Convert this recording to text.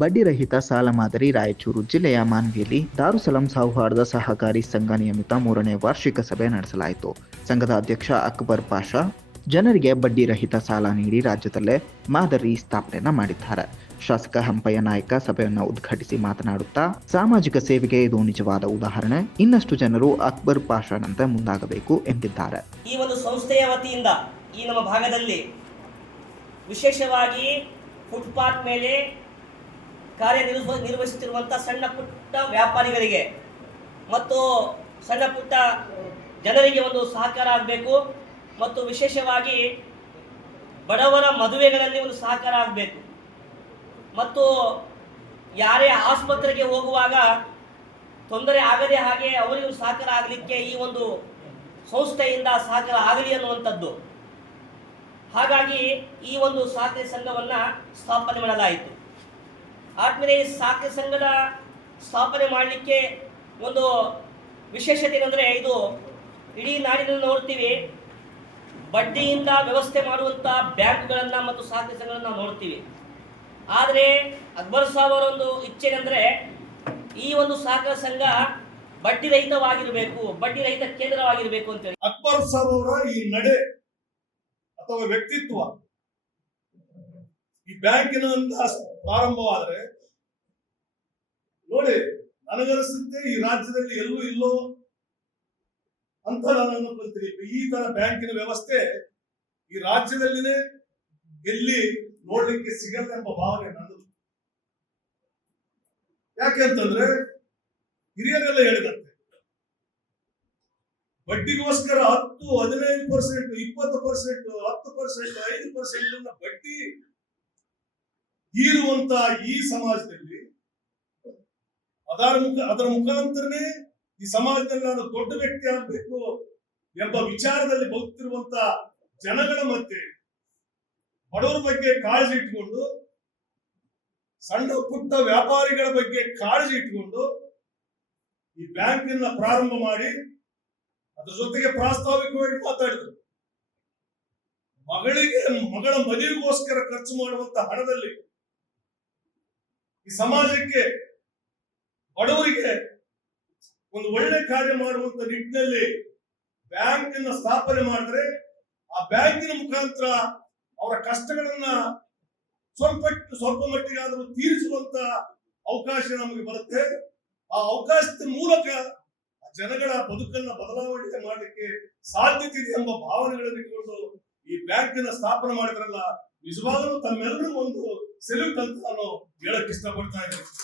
ಬಡ್ಡಿರಹಿತ ಸಾಲ ಮಾದರಿ ರಾಯಚೂರು ಜಿಲ್ಲೆಯ ಮಾನ್ವಿಯಲ್ಲಿ ದಾರುಸಲಂ ಸೌಹಾರ್ದ ಸಹಕಾರಿ ಸಂಘ ನಿಯಮಿತ ಮೂರನೇ ವಾರ್ಷಿಕ ಸಭೆ ನಡೆಸಲಾಯಿತು. ಸಂಘದ ಅಧ್ಯಕ್ಷ ಅಕ್ಬರ್ ಪಾಷಾ, ಜನರಿಗೆ ಬಡ್ಡಿರಹಿತ ಸಾಲ ನೀಡಿ ರಾಜ್ಯದಲ್ಲೇ ಮಾದರಿ ಸ್ಥಾಪನೆಯನ್ನ ಮಾಡಿದ್ದಾರೆ. ಶಾಸಕ ಹಂಪಯ್ಯ ನಾಯಕ ಸಭೆಯನ್ನು ಉದ್ಘಾಟಿಸಿ ಮಾತನಾಡುತ್ತಾ, ಸಾಮಾಜಿಕ ಸೇವೆಗೆ ಇದು ನಿಜವಾದ ಉದಾಹರಣೆ, ಇನ್ನಷ್ಟು ಜನರು ಅಕ್ಬರ್ ಪಾಷಾನಂತೆ ಮುಂದಾಗಬೇಕು ಎಂದಿದ್ದಾರೆ. ಈ ಒಂದು ಸಂಸ್ಥೆಯ ವತಿಯಿಂದ ಈ ನಮ್ಮ ಭಾಗದಲ್ಲಿ ವಿಶೇಷವಾಗಿ ಫುಟ್ಪಾತ್ ಮೇಲೆ ಕಾರ್ಯನಿರ್ವ ನಿರ್ವಹಿಸುತ್ತಿರುವಂಥ ಸಣ್ಣ ಪುಟ್ಟ ವ್ಯಾಪಾರಿಗಳಿಗೆ ಮತ್ತು ಸಣ್ಣ ಪುಟ್ಟ ಜನರಿಗೆ ಒಂದು ಸಹಕಾರ ಆಗಬೇಕು ಮತ್ತು ವಿಶೇಷವಾಗಿ ಬಡವರ ಮದುವೆಗಳಲ್ಲಿ ಒಂದು ಸಹಕಾರ ಆಗಬೇಕು. ಮತ್ತು ಯಾರೇ ಆಸ್ಪತ್ರೆಗೆ ಹೋಗುವಾಗ ತೊಂದರೆ ಆಗದೆ ಹಾಗೆ ಅವರಿಗೂ ಸಹಕಾರ ಆಗಲಿಕ್ಕೆ ಈ ಒಂದು ಸಂಸ್ಥೆಯಿಂದ ಸಹಕಾರ ಆಗಲಿ ಅನ್ನುವಂಥದ್ದು. ಹಾಗಾಗಿ ಈ ಒಂದು ಸಹಕಾರಿ ಸಂಘವನ್ನು ಸ್ಥಾಪನೆ ಮಾಡಲಾಯಿತು. ಆದ್ಮೇಲೆ ಈ ಸಂಘದ ಸ್ಥಾಪನೆ ಮಾಡಲಿಕ್ಕೆ ಒಂದು ವಿಶೇಷತೆ ಏನಂದರೆ ಇದು ಇಡೀ ನಾಡಿನಲ್ಲಿ ನೋಡ್ತೀವಿ. ಬಡ್ಡಿಯಿಂದ ವ್ಯವಸ್ಥೆ ಮಾಡುವಂಥ ಬ್ಯಾಂಕ್ಗಳನ್ನು ಮತ್ತು ಸಾಕ್ಯ ಸಂಘಗಳನ್ನು ನಾವು ನೋಡ್ತೀವಿ. ಆದರೆ ಅಕ್ಬರ್ ಸಾಬ್ ಅವರೊಂದು ಏನಂದ್ರೆ ಈ ಒಂದು ಸಹಕಾರ ಸಂಘ ಬಡ್ಡಿ ರಹಿತವಾಗಿರಬೇಕು, ಬಡ್ಡಿ ರಹಿತ ಕೇಂದ್ರವಾಗಿರಬೇಕು ಅಂತೇಳಿ ಅಕ್ಬರ್ ಸಾಬ್ ಅವರ ಈ ನಡೆ ಅಥವಾ ವ್ಯಕ್ತಿತ್ವ ಈ ಬ್ಯಾಂಕಿನ ಪ್ರಾರಂಭವಾದ್ರೆ ನೋಡಿ ನನಗನಿಸುತ್ತೆ ಈ ರಾಜ್ಯದಲ್ಲಿ ಎಲ್ಲೂ ಇಲ್ಲೋ ಅಂತ ನಾನು ಅನ್ಕೊಳ್ತೀನಿ. ಈ ತರ ಬ್ಯಾಂಕಿನ ವ್ಯವಸ್ಥೆ ಈ ರಾಜ್ಯದಲ್ಲಿನೇ ಎಲ್ಲಿ ನೋಡ್ಲಿಕ್ಕೆ ಸಿಗಲ್ಲ ಎಂಬ ಭಾವನೆ ನನ್ನದು. ಯಾಕೆಂತಂದ್ರೆ ಹಿರಿಯರೆಲ್ಲ ಹೇಳಿದಂತೆ, ಬಡ್ಡಿಗೋಸ್ಕರ ಹತ್ತು, ಹದಿನೈದು ಪರ್ಸೆಂಟ್, ಇಪ್ಪತ್ತು ಪರ್ಸೆಂಟ್, ಹತ್ತು ಪರ್ಸೆಂಟ್, ಐದು ಪರ್ಸೆಂಟ್ ಬಡ್ಡಿ ಹೀರುವಂತ ಈ ಸಮಾಜದಲ್ಲಿ ಅದರ ಮುಖ, ಅದರ ಮುಖಾಂತರನೇ ಈ ಸಮಾಜದಲ್ಲಿ ನಾನು ದೊಡ್ಡ ವ್ಯಕ್ತಿ ಆಗ್ಬೇಕು ಎಂಬ ವಿಚಾರದಲ್ಲಿ ಬದುಕ್ತಿರುವಂತ ಜನಗಳ ಮಧ್ಯೆ ಬಡವರ ಬಗ್ಗೆ ಕಾಳಜಿ ಇಟ್ಕೊಂಡು, ಸಣ್ಣ ಪುಟ್ಟ ವ್ಯಾಪಾರಿಗಳ ಬಗ್ಗೆ ಕಾಳಜಿ ಇಟ್ಕೊಂಡು ಈ ಬ್ಯಾಂಕನ್ನ ಪ್ರಾರಂಭ ಮಾಡಿ ಅದ್ರ ಜೊತೆಗೆ ಪ್ರಾಸ್ತಾವಿಕವಾಗಿ ಮಾತಾಡಿದ್ರು. ಮಗಳಿಗೆ, ಮಗಳ ಮದುವೆಗೋಸ್ಕರ ಖರ್ಚು ಮಾಡುವಂತ ಹಣದಲ್ಲಿ ಈ ಸಮಾಜಕ್ಕೆ ಬಡವರಿಗೆ ಒಂದು ಒಳ್ಳೆ ಕಾರ್ಯ ಮಾಡುವಂತ ನಿಟ್ಟಿನಲ್ಲಿ ಬ್ಯಾಂಕ್ ಸ್ಥಾಪನೆ ಮಾಡಿದ್ರೆ ಆ ಬ್ಯಾಂಕಿನ ಮುಖಾಂತರ ಅವರ ಕಷ್ಟಗಳನ್ನ ಸ್ವಲ್ಪ ಸ್ವಲ್ಪ ಮಟ್ಟಿಗಾದರೂ ತೀರಿಸುವಂತ ಅವಕಾಶ ನಮಗೆ ಬರುತ್ತೆ. ಆ ಅವಕಾಶದ ಮೂಲಕ ಜನಗಳ ಬದುಕನ್ನ ಬದಲಾವಣೆ ಮಾಡಲಿಕ್ಕೆ ಸಾಧ್ಯತೆ ಇದೆ ಎಂಬ ಭಾವನೆಗಳನ್ನು ಇಟ್ಕೊಂಡು ಈ ಬ್ಯಾಂಕಿನ ಸ್ಥಾಪನೆ ಮಾಡಿದ್ರಲ್ಲ, ನಿಜವಾಗಲೂ ತಮ್ಮೆಲ್ಲರೂ ಒಂದು ಸೆಲ್ಯೂಟ್ ಅಂತ ನಾನು ಹೇಳಕ್ ಇಷ್ಟಪಡ್ತಾ ಇದ್ದೇನೆ.